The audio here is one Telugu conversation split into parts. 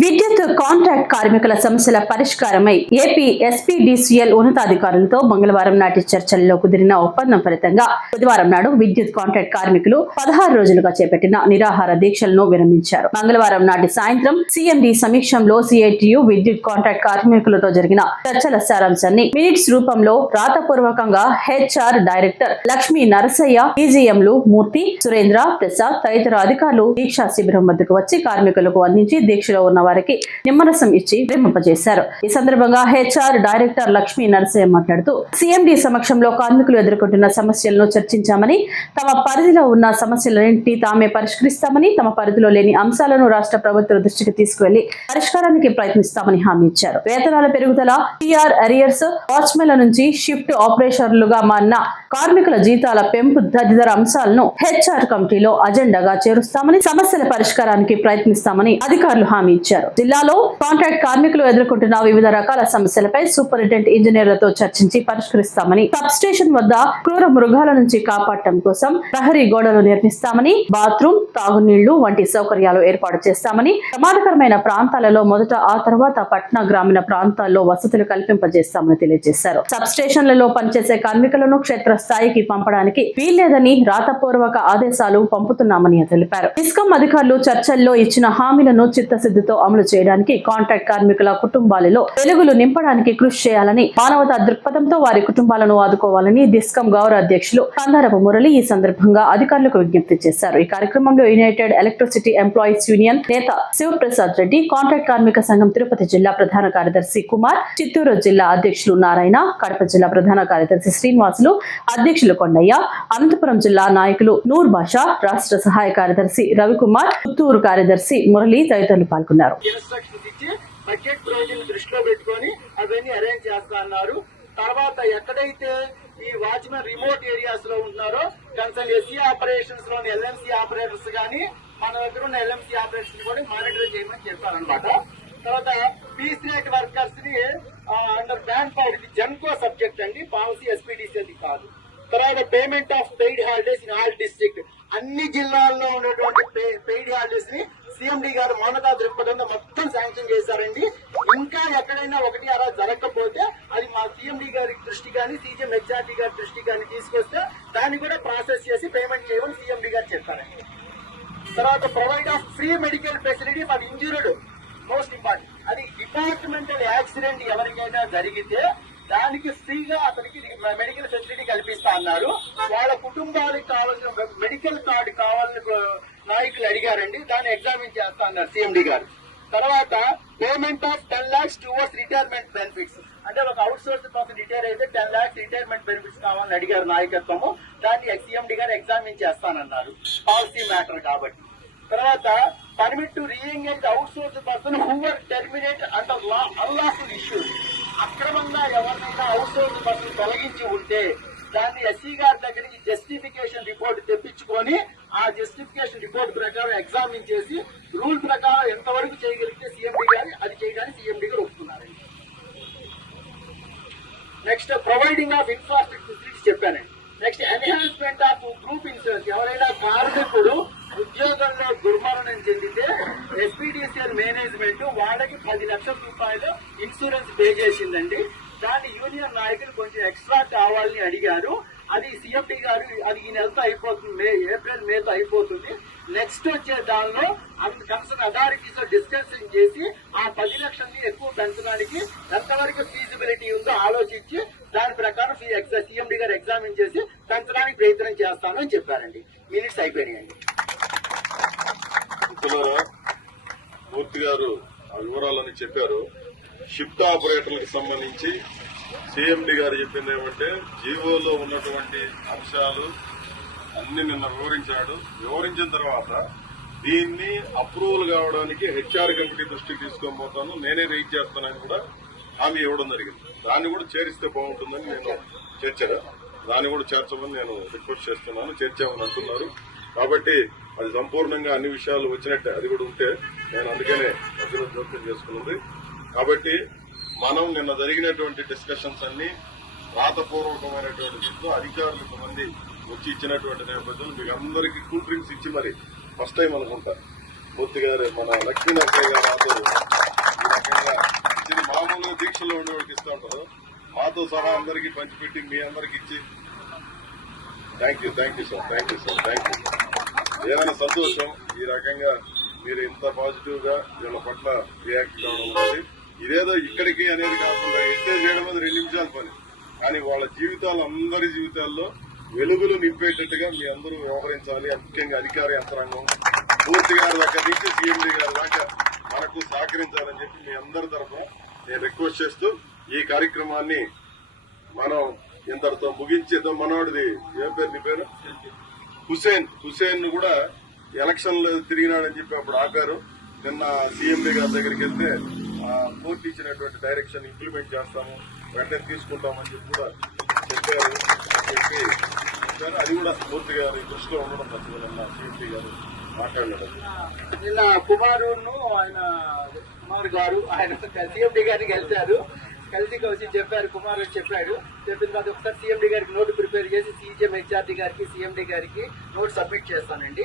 విద్యుత్ కాంట్రాక్ట్ కార్మికుల సమస్యల పరిష్కారమై ఏపీ ఎస్పీడీసీఎల్ ఉన్నతాధికారులతో మంగళవారం నాటి చర్చల్లో కుదిరిన ఒప్పందం ఫలితంగా బుధవారం నాడు విద్యుత్ కాంట్రాక్ట్ కార్మికులు 16 రోజులుగా చేపట్టిన నిరాహార దీక్షలను విరమించారు. మంగళవారం నాటి సాయంత్రం సీఎండీ సమీక్షంలో సిఐటియు విద్యుత్ కాంట్రాక్ట్ కార్మికులతో జరిగిన చర్చల సారాంశాన్ని మినిట్స్ రూపంలో రాతపూర్వకంగా హెచ్ఆర్ డైరెక్టర్ లక్ష్మీ నరసయ్య, ఈజీఎంలు మూర్తి, సురేంద్ర ప్రసాద్ తదితర అధికారులు దీక్షా శిబిరం వద్దకు వచ్చి కార్మికులకు అందించి దీక్షలో ఉన్న వారికి నిమ్మరసం ఇచ్చి విరమింపజేశారు. ఈ సందర్భంగా హెచ్ఆర్ డైరెక్టర్ లక్ష్మీ నరసయ్య మాట్లాడుతూ సీఎండీ సమక్షంలో కార్మికులు ఎదుర్కొంటున్న సమస్యలను చర్చించామని, తమ పరిధిలో ఉన్న సమస్యలన్నింటినీ తామే పరిష్కరిస్తామని, తమ పరిధిలో లేని అంశాలను రాష్ట్ర ప్రభుత్వ దృష్టికి తీసుకువెళ్లి పరిష్కారానికి ప్రయత్నిస్తామని హామీ ఇచ్చారు. వేతనాల పెరుగుదల, టీఆర్ అరియర్స్, వాచ్మెన్ల నుంచి షిఫ్ట్ ఆపరేటర్లుగా మారిన కార్మికుల జీతాల పెంపు తదితర అంశాలను హెచ్ఆర్ కమిటీలో అజెండాగా చేరుస్తామని, సమస్యల పరిష్కారానికి ప్రయత్నిస్తామని అధికారులు హామీ ఇచ్చారు. జిల్లాలో కాంట్రాక్ట్ కార్మికులు ఎదుర్కొంటున్న వివిధ రకాల సమస్యలపై సూపరింటెండెంట్ ఇంజనీర్లతో చర్చించి పరిష్కరిస్తామని, సబ్ స్టేషన్ వద్ద క్రూర మృగాల నుంచి కాపాడటం కోసం ప్రహరీ గోడలు నిర్మిస్తామని, బాత్రూమ్, తాగునీళ్లు వంటి సౌకర్యాలు ఏర్పాటు చేస్తామని, ప్రమాదకరమైన ప్రాంతాలలో మొదట ఆ తర్వాత పట్టణ గ్రామీణ ప్రాంతాల్లో వసతులు కల్పింపజేస్తామని తెలియజేశారు. సబ్ స్టేషన్లలో పనిచేసే కార్మికులను క్షేత్ర స్థాయికి పంపడానికి వీల్లేదని రాతపూర్వక ఆదేశాలు పంపుతున్నామని తెలిపారు. ఇస్కాం అధికారులు చర్చల్లో ఇచ్చిన హామీలను చిత్తశుద్ధితో అమలు చేయడానికి, కాంట్రాక్ట్ కార్మికుల కుటుంబాలలో వెలుగులు నింపడానికి కృషి చేయాలని, మానవతా దృక్పథంతో వారి కుటుంబాలను ఆదుకోవాలని డిస్కం గౌరవ అధ్యక్షులు కందారపు మురళి ఈ సందర్భంగా అధికారులకు విజ్ఞప్తి చేశారు. ఈ కార్యక్రమంలో యునైటెడ్ ఎలక్ట్రిసిటీ ఎంప్లాయీస్ యూనియన్ నేత శివప్రసాద్ రెడ్డి, కాంట్రాక్ట్ కార్మిక సంఘం తిరుపతి జిల్లా ప్రధాన కార్యదర్శి కుమార్, చిత్తూరు జిల్లా అధ్యక్షులు నారాయణ, కడప జిల్లా ప్రధాన కార్యదర్శి శ్రీనివాసులు, అధ్యక్షులు కొండయ్య, అనంతపురం జిల్లా నాయకులు నూర్ బాషా, రాష్ట్ర సహాయ కార్యదర్శి రవికుమార్, పుత్తూరు కార్యదర్శి మురళి తదితరులు పాల్గొన్నారు. బడ్జెట్ ప్రొవిజన్ దృష్టిలో పెట్టుకొని అవన్నీ అరేంజ్ చేస్తా అన్నారు. తర్వాత ఎక్కడైతే ఈ వాచ్మెన్ రిమోట్ ఏరియాస్ లో ఉంటున్నారో కన్సర్న్ ఎస్సీ ఆపరేషన్స్ లోని ఎల్ఎంసీ ఆపరేటర్స్ గానీ మన దగ్గర ఉన్న ఎల్ఎంసీ ఆపరేషన్స్ కూడా మానిటర్ చేయమని చెప్పారనమాట. తర్వాత పీస్ రేట్ వర్కర్స్ ని అండర్ మ్యాన్ పవర్, ఇది జెన్కో సబ్జెక్ట్ అండి, పాలసీ ఎస్పీడీసీ కాదు. తర్వాత payment of paid holidays in all district, అన్ని జిల్లాల్లో ఉన్నటువంటి పెయిడ్ హాలిడేస్ ని సీఎండీ గారు మానవతా దృక్పథంతో మొత్తం శాంక్షన్ చేశారండి. ఇంకా ఎక్కడైనా ఒకటి అలా జరగకపోతే అది మా సీఎండీ గారి దృష్టి కానీ సీఎం హెచ్ఆర్డీ గారి దృష్టి కానీ తీసుకొస్తే దాన్ని కూడా ప్రాసెస్ చేసి పేమెంట్ చేయమని సీఎండీ గారు చెప్పారండి. తర్వాత provide of free medical facility for injured, most important. అది డిపార్ట్మెంటల్ యాక్సిడెంట్ ఎవరికైనా జరిగితే దానికి ఫ్రీగా అతనికి మెడికల్ ఫెసిలిటీ కల్పిస్తా అన్నారు. వాళ్ళ కుటుంబానికి కావాల్సిన మెడికల్ కార్డు కావాలని నాయకులు అడిగారండి, దాన్ని ఎగ్జామిన్ చేస్తా అన్నారు సీఎండీ గారు. తర్వాత payment of 10 lakhs towards retirement benefits, అంటే ఒక అవుట్ సోర్స్ పర్సన్ రిటైర్ అయితే 10 lakhs రిటైర్మెంట్ బెనిఫిట్స్ కావాలని అడిగారు నాయకత్వము, దాన్ని సీఎండీ గారు ఎగ్జామిన్ చేస్తానన్నారు, పాలసీ మ్యాటర్ కాబట్టి. తర్వాత permit to reengage outsource person whoever terminate under law unlawful issues, అక్రమంగా ఎవరినైనా అవుట్ సోర్స్ పర్సన్ తొలగించి ఉంటే దాన్ని ఎస్సీ గారి దగ్గర నుంచి జస్టిఫికేషన్ రిపోర్ట్ తెప్పించుకొని ఆ జస్టిఫికేషన్ రిపోర్ట్ ప్రకారం ఎగ్జామిన్ చేసి రూల్ ప్రకారం ఎంతవరకు చేయగలిగితే సీఎండీ గారు అది చేయడానికి సీఎండీ గారు ఒప్పుకున్నారండి. Next providing of infrastructure facilities చెప్పానండి. Next enhancement of group insurance, ఎవరైనా కార్మికుడు ఉద్యోగంలో దుర్మరణం చెందితే ఎస్పీడీసీఎల్ మేనేజ్మెంట్ వాళ్ళకి 10 లక్షల రూపాయలు ఇన్సూరెన్స్ పే చేసిందండి. దాన్ని యూనియన్ నాయకులు కొంచెం ఎక్స్ట్రా కావాలని అడిగారు, అది సీఎండీ గారు అది ఈ నెలతో అయిపోతుంది, ఏప్రిల్ మేతో అయిపోతుంది. నెక్స్ట్ వచ్చే దానిలో కన్సర్న్ అథారిటీస్ తో డిస్కషన్ చేసి ఆ 10 లక్షల్ని ఎక్కువ పెంచడానికి ఎంతవరకు ఫీజిబిలిటీ ఉందో ఆలోచించి దాని ప్రకారం సీఎండీ గారు ఎగ్జామిన్ చేసి పెంచడానికి ప్రయత్నం చేస్తానని చెప్పారండి. మినిట్స్ అయిపోయాయండి. మూర్తి గారు ఆ వివరాలని చెప్పారు. షిఫ్ట్ ఆపరేటర్లకు సంబంధించి సీఎండీ గారు చెప్పింది ఏమంటే జీవోలో ఉన్నటువంటి అంశాలు అన్ని నిన్న వివరించాడు. వివరించిన తర్వాత దీన్ని అప్రూవల్ కావడానికి హెచ్ఆర్ కమిటీ దృష్టికి తీసుకొని పోతాను, నేనే రైట్ చేస్తానని కూడా హామీ ఇవ్వడం జరిగింది. దాన్ని కూడా చేరిస్తే బాగుంటుందని నేను చేర్చాను, దాన్ని కూడా చేర్చమని నేను రిక్వెస్ట్ చేస్తున్నాను. చేర్చామని అంటున్నారు కాబట్టి అది సంపూర్ణంగా అన్ని విషయాలు వచ్చినట్టే, అది కూడా ఉంటే నేను అందుకనే మధ్యలో జోక్యం చేసుకున్నది. కాబట్టి మనం నిన్న జరిగినటువంటి డిస్కషన్స్ అన్ని రాతపూర్వకమైనటువంటి దీంతో అధికారులు కొంతమంది వచ్చి ఇచ్చినటువంటి నేపథ్యంలో మీకు అందరికీ కూల్ డ్రింక్స్ ఇచ్చి మరి ఫస్ట్ టైం అనుకుంటా మూర్తి గారు మన లక్ష్మీ నరసయ్య గారు ఫోటోలతో సహా అందరికీ పంచిపెట్టి మీ అందరికి ఇచ్చి థ్యాంక్ యూ సార్. ఏదైనా సంతోషం. ఈ రకంగా మీరు ఇంత పాజిటివ్ గా వీళ్ళ పట్ల రియాక్ట్ కావడం అనేది ఇదేదో ఇక్కడికి అనేది కాకుండా ఎట్టే చేయడం అది 2 నిమిషాల పని. కానీ వాళ్ళ జీవితాలు అందరి జీవితాల్లో వెలుగులు నింపేటట్టుగా మీ అందరూ వ్యవహరించాలి. ముఖ్యంగా అధికార యంత్రాంగం పూర్తి గారి దగ్గర నుంచి సీఎండీ గారి దాకా మనకు సహకరించాలని చెప్పి మీ అందరి తరఫున నేను రిక్వెస్ట్ చేస్తూ ఈ కార్యక్రమాన్ని మనం ఇంతటితో ముగించేద్దాం. మనోడిది ఏం పేరు, నీ పేరు? హుసేన్ కూడా ఎలక్షన్ లో తిరిగినాడని చెప్పి అప్పుడు ఆపారు. నిన్న సీఎండీ గారి దగ్గరికి వెళ్తే కోర్టు ఇచ్చినటువంటి డైరెక్షన్ ఇంప్లిమెంట్ చేస్తాము, వెంటనే తీసుకుంటామని చెప్పి కూడా చెప్పారు. అది కూడా పూర్తి గారి దృష్టిలో ఉండడం తప్ప సీఎండీ గారు మాట్లాడినాడు. నిన్న కుమార్ గారు ఆయన సీఎండీ గారికి వెళ్తారు. కలిసి చెప్పారు, కుమార్ గారు చెప్పాడు. చెప్పిన తర్వాత ఒకసారి సీఎండీ గారికి నోటు ప్రిపేర్ చేసి సీజీఎం హెచ్ఆర్డీ గారికి సీఎండీ గారికి నోట్ సబ్మిట్ చేస్తానండి.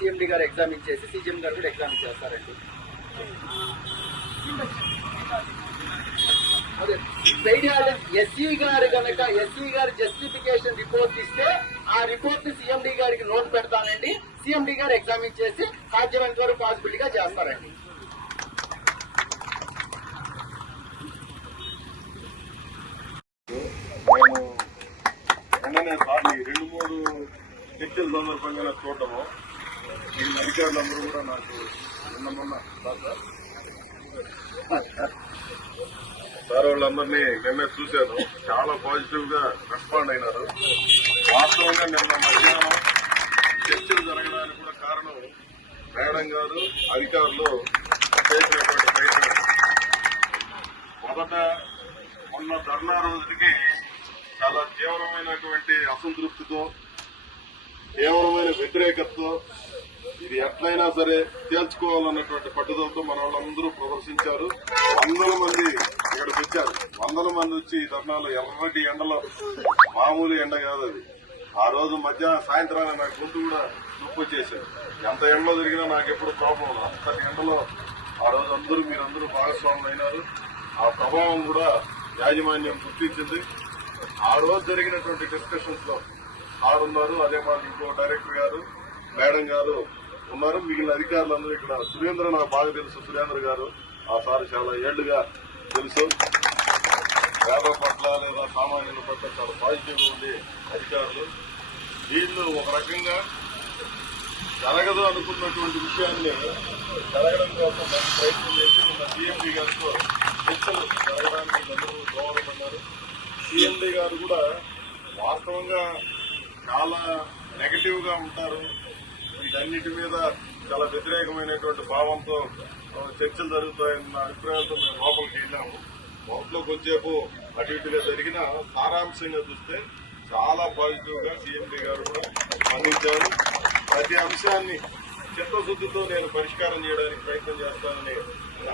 సీఎండీ గారు ఎగ్జామిన్ చేసి సీజీఎం గారు కూడా ఎగ్జామిన్ చేస్తారండి. అదే ఎస్సీ గారు జస్టిఫికేషన్ రిపోర్ట్ ఇస్తే ఆ రిపోర్ట్ ని సీఎండీ గారికి నోట్ పెడతానండి. సీఎండీ గారు ఎగ్జామిన్ చేసి సాధ్యమైనంత వరకు పాసిబిలిటీగా చేస్తారండి. వెంటనే సార్లు 2-3 చర్చల సందర్భంగా నాకు చూడటము, ఈ అధికారులందరూ కూడా నాకు మొన్న సార్ వాళ్ళందరినీ నిన్న చూశాను. చాలా పాజిటివ్ గా రెస్పాండ్ అయినారు. వాస్తవంగా నిన్న మధ్యాహ్నం చర్చలు జరగడానికి కూడా కారణం మేడం గారు అధికారులు చేసినటువంటి ప్రయత్నం. మొన్న ధర్నా రోజుకి చాలా తీవ్రమైనటువంటి అసంతృప్తితో, తీవ్రమైన వ్యతిరేకతతో ఇది ఎట్లయినా సరే తేల్చుకోవాలన్నటువంటి పట్టుదలతో మన వాళ్ళందరూ ప్రదర్శించారు. 100 మంది ఇక్కడికి వచ్చారు. 100 మంది వచ్చి ఈ ధర్నాలో ఎర్రటి ఎండలో, మామూలు ఎండ కాదు అది. ఆ రోజు సాయంత్రాన్ని నాకు గొంతు కూడా నొప్పి వచ్చేసారు. ఎంత ఎండలో తిరిగినా నాకు ఎప్పుడు ప్రాబ్లం లేదు. అంతటి ఎండలో ఆ రోజు మీరందరూ భాగస్వాములు అయినారు. ఆ ప్రభావం కూడా యాజమాన్యం గుర్తించింది. ఆ రోజు జరిగినటువంటి డిస్కషన్స్ లో సార్ ఉన్నారు, అదే మాకు ఇంకో డైరెక్టర్ గారు, మేడం గారు ఉన్నారు. మిగిలిన అధికారులందరూ ఇక్కడ సురేంద్ర నాకు బాగా తెలుసు. సురేంద్ర గారు ఆ సార్ చాలా ఏళ్లుగా తెలుసు. పేదల పట్ల లేదా సామాన్యుల పట్ల చాలా పాజిటివ్ ఉంది అధికారులు. వీళ్ళు ఒక రకంగా జరగదు అనుకున్నటువంటి విషయాన్ని జరగడం కోసం మంచి ప్రయత్నం చేసి నిన్న సీఎండీ గారితో చర్చలు జరగడానికి అందరూ దోహదపడ్డారు. సీఎండీ గారు కూడా వాస్తవంగా చాలా నెగటివ్ గా ఉంటారు. వీటన్నిటి మీద చాలా వ్యతిరేకమైనటువంటి భావంతో చర్చలు జరుగుతాయన్న అభిప్రాయాలతో మేము లోపలికి వెళ్ళాము. లోపల కొంచెంసేపు అటు ఇటుగా జరిగిన సారాంశంగా చూస్తే చాలా పాజిటివ్ గా సీఎండీ గారు కూడా స్పందించారు. ప్రతి అంశాన్ని చిత్తశుద్ధితో నేను పరిష్కారం చేయడానికి ప్రయత్నం చేస్తానని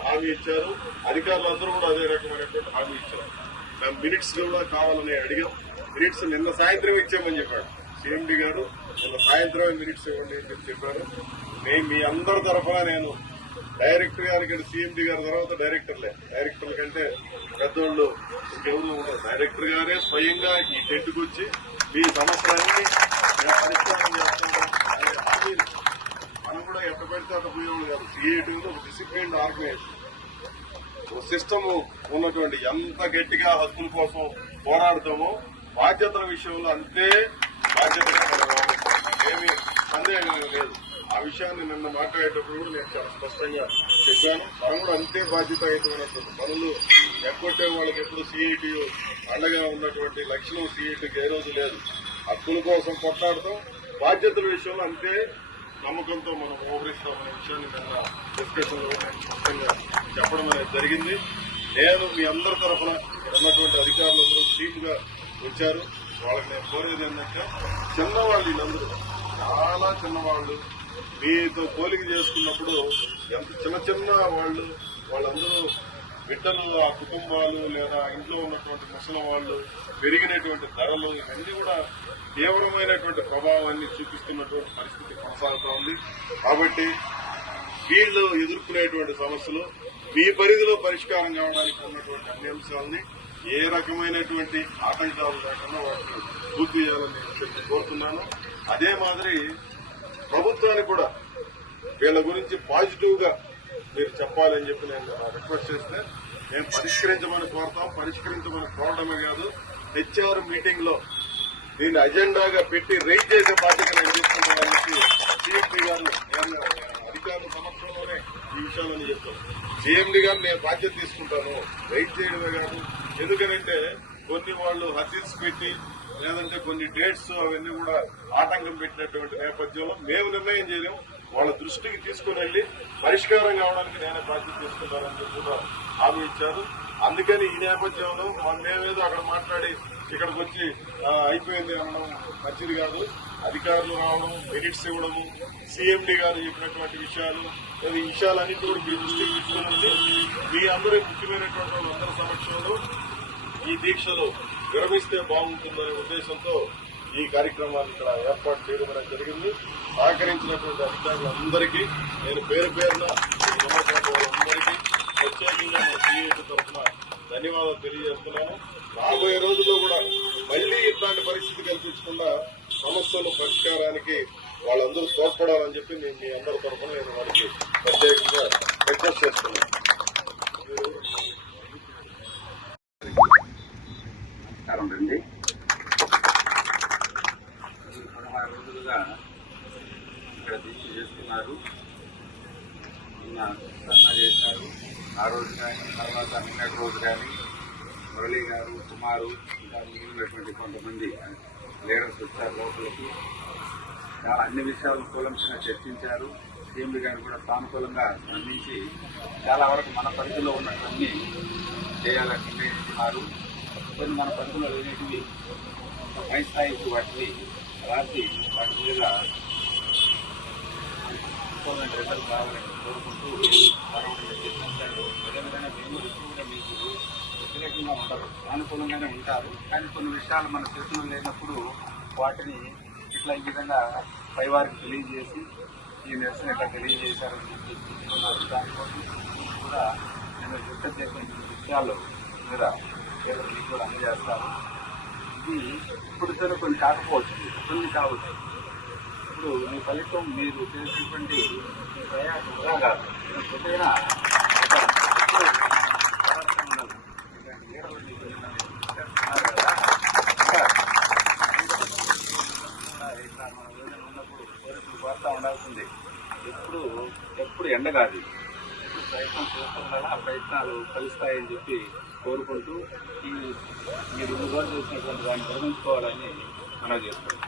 హామీ ఇచ్చారు. అధికారులందరూ కూడా అదే రకమైనటువంటి హామీ ఇచ్చారు. మేము మినిట్స్ కూడా కావాలని అడిగాం. మినిట్స్ నిన్న సాయంత్రం ఇచ్చామని చెప్పాడు సీఎండీ గారు. నిన్న సాయంత్రం మినిట్స్ ఇవ్వండి అని చెప్పారు. మీ అందరి తరఫున నేను డైరెక్టర్ గారి కంటే సీఎండీ గారి తర్వాత డైరెక్టర్ల కంటే పెద్దోళ్ళు ఇంకెవరు ఉండరు. డైరెక్టర్ గారే స్వయంగా ఈ టెంట్కి వచ్చి మీ సమస్యలన్నీ పరిష్కారం చేస్తాము అనే హామీ. మనం కూడా ఎట్ట పెడితే అట్ట పోయేవాళ్ళు కాదు. క్రియేటివ్ ఒక డిసిప్లిన్ ఆర్గనైజేషన్, ఒక సిస్టమ్ ఉన్నటువంటి ఎంత గట్టిగా హక్కుల కోసం పోరాడతామో బాధ్యతల విషయంలో అంతే బాధ్యతగా ఏమీ సందేహం లేదు. ఆ విషయాన్ని నిన్న మాట్లాడేటప్పుడు కూడా నేను చాలా స్పష్టంగా చెప్పాను. మనం కూడా అంతే బాధ్యతాయుతమైనటువంటి పనులు ఎక్కొట్టే వాళ్ళకి ఎప్పుడు సిఐటి అండగా ఉన్నటువంటి లక్షణం సిఐటికి ఏ రోజు లేదు. హక్కుల కోసం కొట్లాడతాం, బాధ్యతల విషయంలో అంతే నమ్మకంతో మనం వ్యవహరిస్తామనే విషయాన్ని నిన్న డిస్కషన్ లో నేను స్పష్టంగా చెప్పడం అనేది జరిగింది. నేను మీ అందరి తరఫున ఉన్నటువంటి అధికారులందరూ టీమ్ గా వచ్చారు. వాళ్ళకి నేను కోరేది ఏంటంటే చిన్నవాళ్ళు, వీళ్ళందరూ చాలా చిన్నవాళ్ళు, మీతో పోలిక చేసుకున్నప్పుడు ఎంత చిన్న వాళ్ళందరూ బిడ్డలు, ఆ కుటుంబాలు లేదా ఇంట్లో ఉన్నటువంటి ముసలి వాళ్ళు, పెరిగినటువంటి ధరలు, ఇవన్నీ కూడా తీవ్రమైనటువంటి ప్రభావాన్ని చూపిస్తున్నటువంటి పరిస్థితి కొనసాగుతూ ఉంది. కాబట్టి వీళ్ళు ఎదుర్కొనేటువంటి సమస్యలు మీ పరిధిలో పరిష్కారం కావడానికి ఉన్నటువంటి అన్ని అంశాలని ఏ రకమైనటువంటి ఆటంకాలు లేకుండా వాటిని పూర్తి చేయాలని చెప్పి కోరుతున్నాను. అదే మాదిరి ప్రభుత్వానికి కూడా వీళ్ళ గురించి పాజిటివ్ గా మీరు చెప్పాలని చెప్పి నేను రిక్వెస్ట్ చేస్తే మేము పరిష్కరించమని కోరతాం. పరిష్కరించమని కోరడమే కాదు, హెచ్ఆర్ మీటింగ్ లో దీన్ని అజెండాగా పెట్టి రైజ్ చేసే బాధ్యత నేను తీసుకున్నానని సిఎండి గారు అధికారుల సమక్షంలోనే ఈ విషయాలని చెప్తాను. సిఎండి గారు నేను బాధ్యత తీసుకుంటాను, రైజ్ చేయడమే కాదు. ఎందుకనంటే కొన్ని వాళ్ళు హర్జిల్స్ పెట్టి లేదంటే కొన్ని డేట్స్ అవన్నీ కూడా ఆటంకం పెట్టినటువంటి నేపథ్యంలో మేము నిర్ణయం చేయలేము. వాళ్ళ దృష్టికి తీసుకుని వెళ్లి పరిష్కారం కావడానికి నేనే బాధ్యత తీసుకుంటానని చెప్పి కూడా హామీ ఇచ్చారు. అందుకని ఈ నేపథ్యంలో మేమేదో అక్కడ మాట్లాడి ఇక్కడికి వచ్చి అయిపోయింది అనడం మంచిది కాదు. అధికారులు రావడం, మెరిట్స్ ఇవ్వడము, సిఎండి గారు చెప్పినటువంటి విషయాలు, ఈ విషయాలన్నింటి కూడా మీ దృష్టికి తీసుకుని మీ అందరూ ముఖ్యమైనటువంటి వాళ్ళందరి సమక్షంలో ఈ దీక్షలు విరమిస్తే బాగుంటుందనే ఉద్దేశంతో ఈ కార్యక్రమాన్ని ఇక్కడ ఏర్పాటు చేయడం అనేది జరిగింది. సహకరించినటువంటి అధికారులందరికీ నేను పేరు పేరున వాళ్ళందరికీ ప్రత్యేకంగా నా సిఐటి తరఫున ధన్యవాదాలు తెలియజేస్తున్నాను. రాబోయే రోజుల్లో కూడా మళ్లీ ఇట్లాంటి పరిస్థితి కల్పించకుండా సమస్యల పరిష్కారానికి వాళ్ళందరూ తోడ్పడాలని చెప్పి నేను మీ అందరి తరఫున నేను వారికి ప్రత్యేకంగా రిక్వెస్ట్ చేస్తున్నాను. నమస్కారం అండి. 16 రోజులుగా ఇక్కడ దీక్ష చేస్తున్నారు. నిన్న ధర్నా చేశారు. ఆ రోజు కానీ తర్వాత నిన్నటి రోజు కానీ మురళి గారు, కుమారు, ఇంకా మిగిలినటువంటి కొంతమంది లీడర్స్ వచ్చారు లోపలికి. చాలా అన్ని విషయాలను కూలంకషంగా చర్చించారు. సీఎండి గారు కూడా సానుకూలంగా స్పందించి చాలా వరకు మన పరిధిలో ఉన్నటువంటి చేయాలని నిర్ణయించుకున్నారు. కొన్ని మన పరిధిలో లేనివి పై స్థాయికి వాటిని రాసి వాటి మీద రిజల్ట్ కావాలని కోరుకుంటూ మరొకటి చర్చించారు. అదేవిధంగా మేము కూడా మీకు వ్యతిరేకంగా ఉండరు, సానుకూలంగానే ఉంటారు. కానీ కొన్ని విషయాలు మన చేతుల్లో లేనప్పుడు వాటిని ఇట్లా ఈ విధంగా పైవారికి తెలియజేసి ఈ నిరసన ఇట్లా తెలియజేశారని చెప్పి చూస్తున్నారు. దానికోసం కూడా నేను డిస్కస్ చేసిన విషయాలు మీద ఏదో మీకు కూడా అందజేస్తారు. ఇది ఇప్పుడు కొన్ని కాకపోవచ్చు, కొన్ని కావచ్చు. ఇప్పుడు మీ ఫలితం మీరు చేసినటువంటి ప్రయాసం వృధా కాదు. ఎప్పుడైనా ఉన్నప్పుడు పోలీసులు కోరుతా ఉండాల్సింది. ఎప్పుడు ఎండ కాదు. ఎప్పుడు ప్రయత్నం చేస్తుండాలి. ఆ ప్రయత్నాలు ఫలిస్తాయని చెప్పి కోరుకుంటూ మీరు 2 రోజులు చేసినటువంటి దాన్ని గమనించుకోవాలని మనం చేస్తున్నాం.